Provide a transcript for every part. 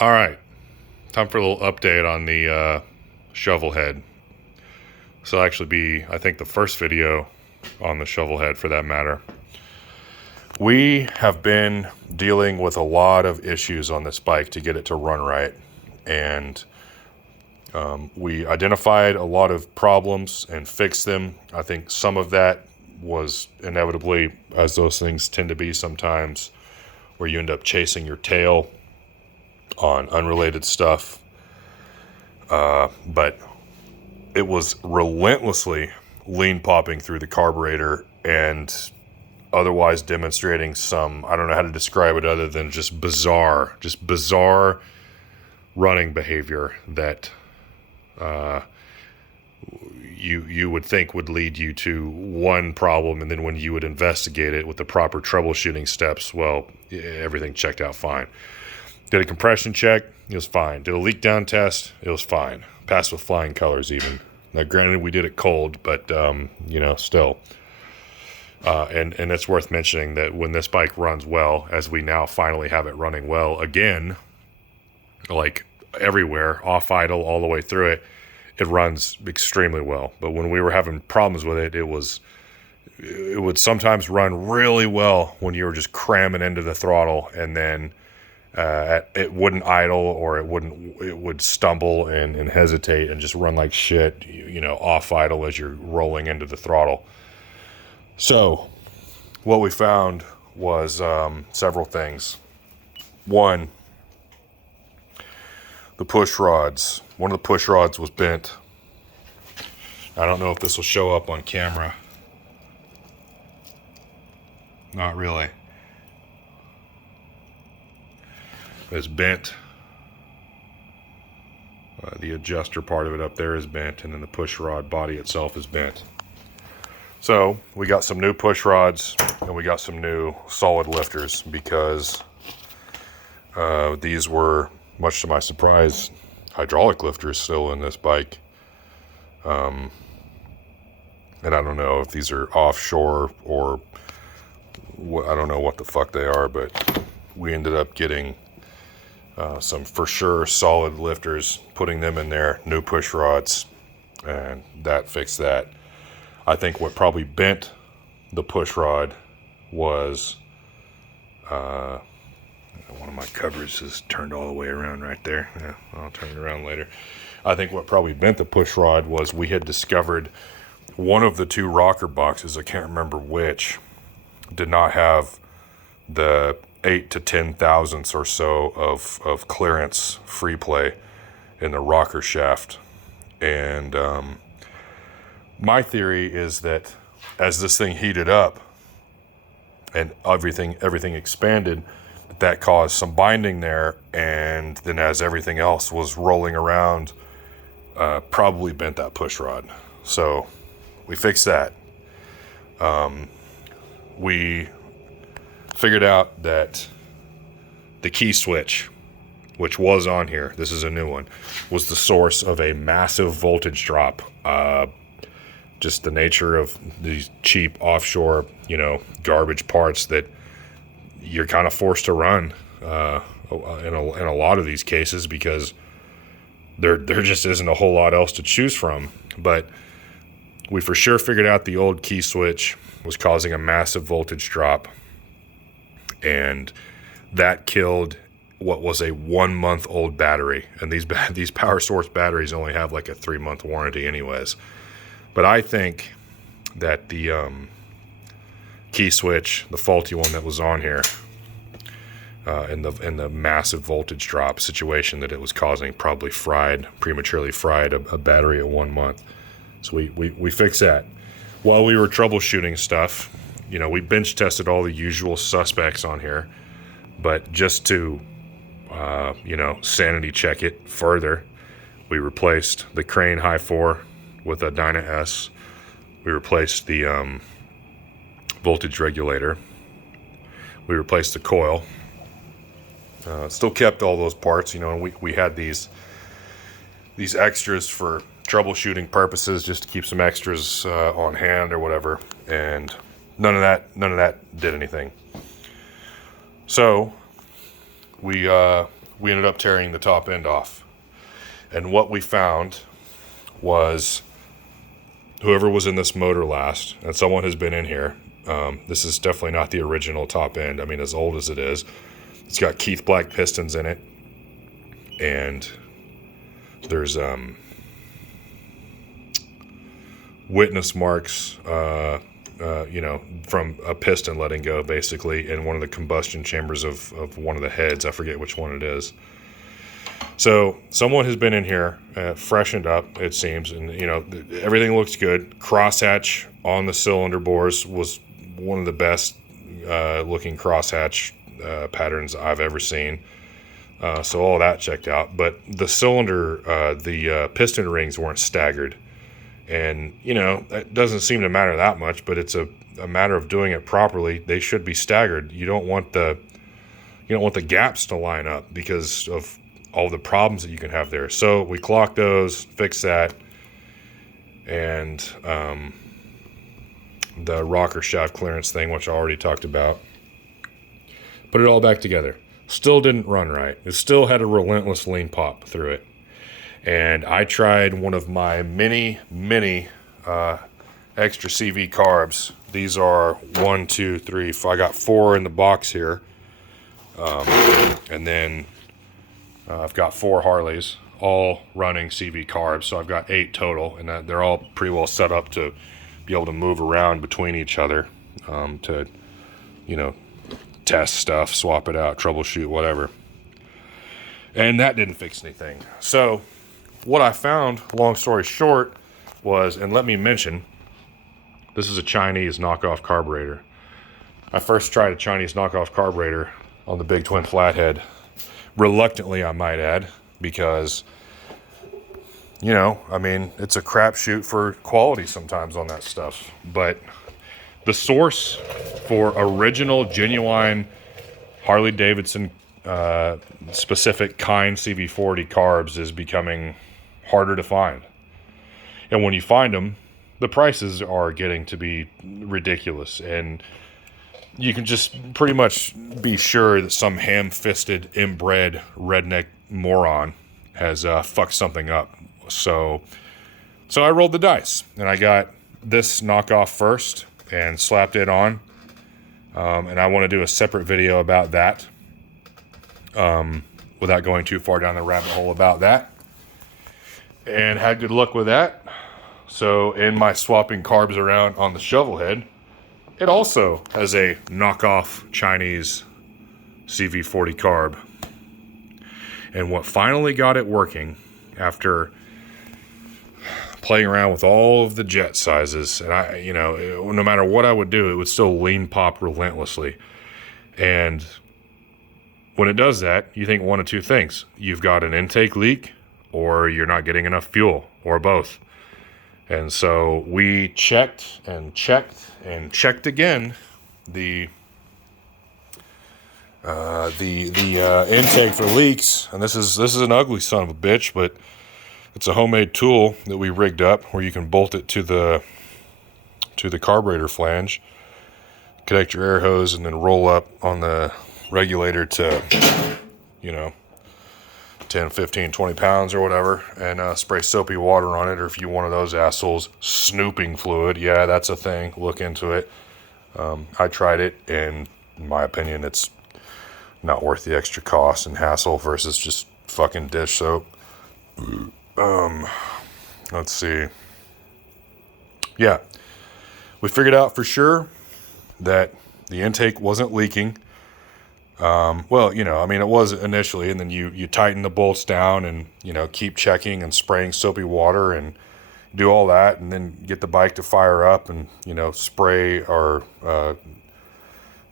All right, time for a little update on the Shovelhead. This will actually be, I think, the first video on the Shovelhead for that matter. We have been dealing with a lot of issues on this bike to get it to run right. And we identified a lot of problems and fixed them. I think some of that was inevitably, as those things tend to be sometimes, where you end up chasing your tail on unrelated stuff. But it was relentlessly lean popping through the carburetor and otherwise demonstrating some, I don't know how to describe it other than just bizarre running behavior that you would think would lead you to one problem, and then when you would investigate it with the proper troubleshooting steps, well, everything checked out fine. Did a compression check, it was fine. Did a leak down test, it was fine. Passed with flying colors even. Now granted, we did it cold, but still. And it's worth mentioning that when this bike runs well, as we now finally have it running well again, like everywhere, off idle all the way through it, it runs extremely well. But when we were having problems with it, it would sometimes run really well when you were just cramming into the throttle, and then it wouldn't idle, or it would stumble and hesitate and just run like shit, off idle as you're rolling into the throttle. So what we found was several things. One, the push rods. One of the push rods was bent. I don't know if this will show up on camera. Not really. It's bent. The adjuster part of it up there is bent, and then the push rod body itself is bent. So we got some new push rods, and we got some new solid lifters, because these were, much to my surprise, hydraulic lifters still in this bike. And I don't know if these are offshore or I don't know what the fuck they are, but we ended up getting some for sure solid lifters, putting them in there, new push rods, and that fixed that. I think what probably bent the push rod was one of my covers is turned all the way around right there. Yeah, I'll turn it around later. I think what probably bent the push rod was we had discovered one of the two rocker boxes, I can't remember which, did not have the 8 to 10 thousandths or so of clearance free play in the rocker shaft. And my theory is that as this thing heated up and everything expanded, that caused some binding there, and then as everything else was rolling around, probably bent that push rod. So we fixed that. We figured out that the key switch, which was on here, this is a new one, was the source of a massive voltage drop. Just the nature of these cheap offshore, garbage parts that you're kind of forced to run in a lot of these cases, because there just isn't a whole lot else to choose from. But we for sure figured out the old key switch was causing a massive voltage drop, and that killed what was a 1 month old battery. And these power source batteries only have like a 3-month warranty anyways. But I think that the key switch, the faulty one that was on here, in the massive voltage drop situation that it was causing, probably prematurely fried a battery at 1 month. So we fixed that. While we were troubleshooting stuff, we bench tested all the usual suspects on here, but just to sanity check it further, we replaced the Crane High 4 with a Dyna S. We replaced the voltage regulator. We replaced the coil. Still kept all those parts, and we had these extras for troubleshooting purposes, just to keep some extras on hand or whatever, and none of that did anything. So we we ended up tearing the top end off. And what we found was whoever was in this motor last, and someone has been in here. This is definitely not the original top end. I mean, as old as it is, it's got Keith Black pistons in it, and there's witness marks, you know, from a piston letting go, basically, in one of the combustion chambers of one of the heads. I forget which one it is. So someone has been in here, freshened up, it seems, and, you know, everything looks good. Crosshatch on the cylinder bores was one of the best looking crosshatch patterns I've ever seen. So all that checked out. But the cylinder, the piston rings weren't staggered. And, you know, that doesn't seem to matter that much, but it's a matter of doing it properly. They should be staggered. You don't want the gaps to line up because of all the problems that you can have there. So we clocked those, fixed that, and the rocker shaft clearance thing, which I already talked about. Put it all back together. Still didn't run right. It still had a relentless lean pop through it. And I tried one of my mini extra CV carbs. These are 1, 2, 3, 4. I got 4 in the box here. And then I've got 4 Harleys, all running CV carbs. So I've got 8 total, and they're all pretty well set up to be able to move around between each other, to, you know, test stuff, swap it out, troubleshoot, whatever. And that didn't fix anything. So what I found, long story short, was, and let me mention, this is a Chinese knockoff carburetor. I first tried a Chinese knockoff carburetor on the big twin flathead, reluctantly, I might add, because, you know, I mean, it's a crapshoot for quality sometimes on that stuff. But the source for original, genuine Harley Davidson specific kind CV40 carbs is becoming harder to find. And when you find them, the prices are getting to be ridiculous. And you can just pretty much be sure that some ham-fisted, inbred redneck moron has fucked something up. So I rolled the dice, and I got this knockoff first and slapped it on. And I want to do a separate video about that, without going too far down the rabbit hole about that. And had good luck with that. So in my swapping carbs around on the Shovelhead, it also has a knockoff Chinese CV40 carb. And what finally got it working, after playing around with all of the jet sizes, and I, you know, no matter what I would do, it would still lean pop relentlessly. And when it does that, you think one of two things. You've got an intake leak, or you're not getting enough fuel, or both. And so we checked and checked and checked again the intake for leaks. And this is an ugly son of a bitch, but it's a homemade tool that we rigged up where you can bolt it to the carburetor flange, connect your air hose, and then roll up on the regulator to, you know, 10, 15, 20 pounds or whatever, and spray soapy water on it. Or if you one of those assholes, snooping fluid. Yeah, that's a thing. Look into it. I tried it, and in my opinion, it's not worth the extra cost and hassle versus just fucking dish soap. Let's see. Yeah, we figured out for sure that the intake wasn't leaking. Well, you know, I mean, it was initially, and then you tighten the bolts down and, you know, keep checking and spraying soapy water and do all that, and then get the bike to fire up and, you know, spray or, I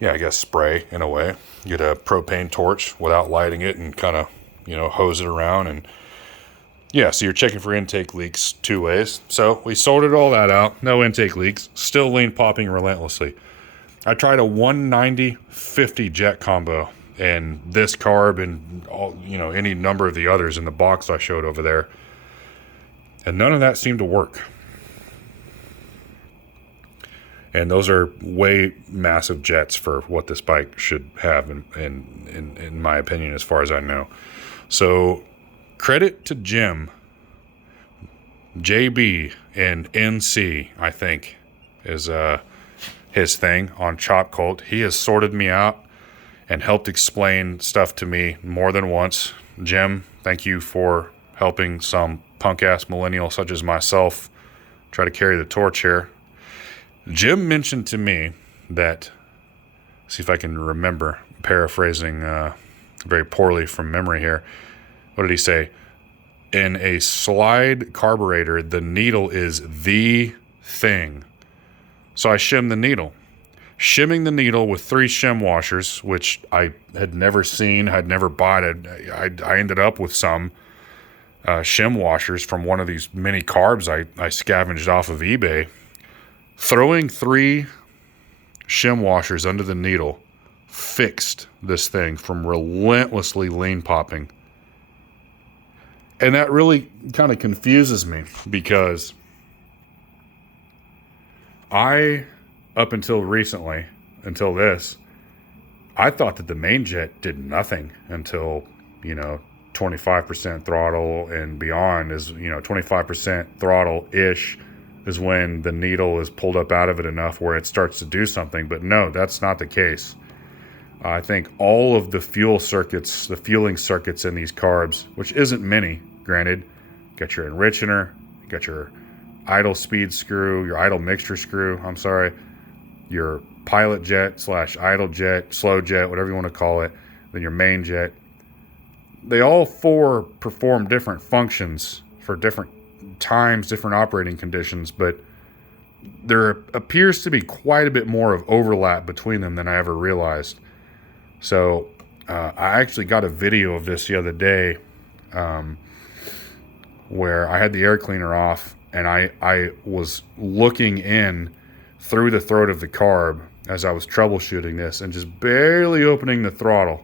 guess spray in a way. Get a propane torch without lighting it and kind of, you know, hose it around. And yeah, so you're checking for intake leaks 2 ways. So we sorted all that out. No intake leaks. Still lean popping relentlessly. I tried a 190-50 jet combo, and this carb and all, you know, any number of the others in the box I showed over there, and none of that seemed to work. And those are way massive jets for what this bike should have, in my opinion, as far as I know. So credit to Jim, JB, and NC, I think, is his thing on Chop Cult. He has sorted me out and helped explain stuff to me more than once. Jim, thank you for helping some punk-ass millennial such as myself try to carry the torch here. Jim mentioned to me that, see if I can remember, paraphrasing very poorly from memory here. What did he say? In a slide carburetor, the needle is the thing. So I shimmed the needle. Shimming the needle with 3 shim washers, which I had never seen, had never bought it. I ended up with some shim washers from one of these mini carbs I scavenged off of eBay. Throwing 3 shim washers under the needle fixed this thing from relentlessly lean popping. And that really kind of confuses me, because up until recently, until this, I thought that the main jet did nothing until, 25% throttle and beyond is, 25% throttle-ish is when the needle is pulled up out of it enough where it starts to do something. But no, that's not the case. I think all of the fueling circuits in these carbs, which isn't many, granted, you got your enrichener, you got your idle speed screw, your idle mixture screw, your pilot jet / idle jet, slow jet, whatever you want to call it, then your main jet. They all 4 perform different functions for different times, different operating conditions, but there appears to be quite a bit more of overlap between them than I ever realized. So I actually got a video of this the other day where I had the air cleaner off, and I was looking in through the throat of the carb as I was troubleshooting this, and just barely opening the throttle,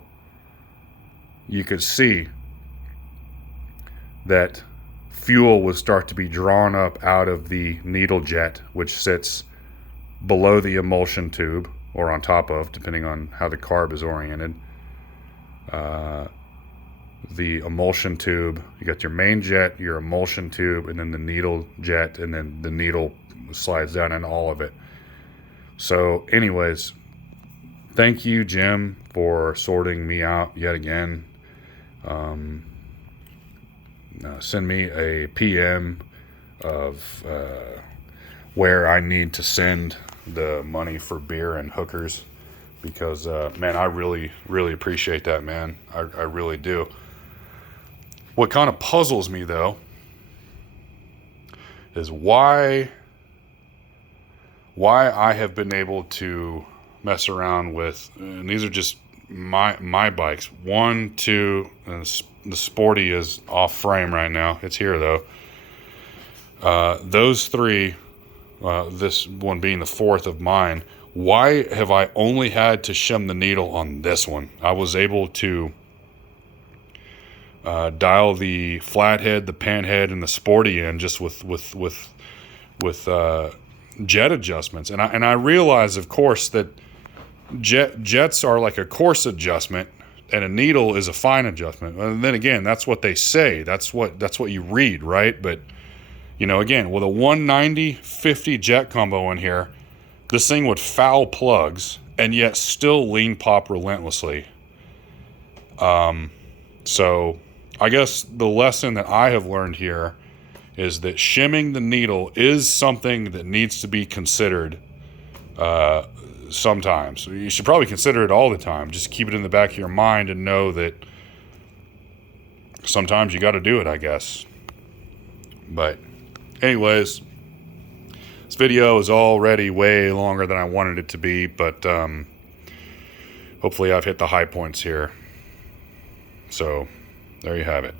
you could see that fuel would start to be drawn up out of the needle jet, which sits below the emulsion tube, or on top of, depending on how the carb is oriented. The emulsion tube, you got your main jet, your emulsion tube, and then the needle jet, and then the needle slides down in all of it. So anyways, thank you, Jim, for sorting me out yet again. Send me a PM of where I need to send the money for beer and hookers, because man, I really, really appreciate that, man. I really do. What kind of puzzles me, though, is why I have been able to mess around with, and these are just my bikes, 1, 2, and the Sporty is off frame right now. It's here though. Those 3, this one being the 4th of mine. Why have I only had to shim the needle on this one? I was able to dial the flathead, the panhead, and the Sporty in just with jet adjustments, and I realize, of course, that jets are like a coarse adjustment, and a needle is a fine adjustment. And then again, that's what they say. That's what you read, right? But again, with a 190/50 jet combo in here, this thing would foul plugs and yet still lean pop relentlessly. So I guess the lesson that I have learned here is that shimming the needle is something that needs to be considered sometimes. You should probably consider it all the time. Just keep it in the back of your mind and know that sometimes you got to do it, I guess. But anyways, this video is already way longer than I wanted it to be, but hopefully I've hit the high points here. So there you have it.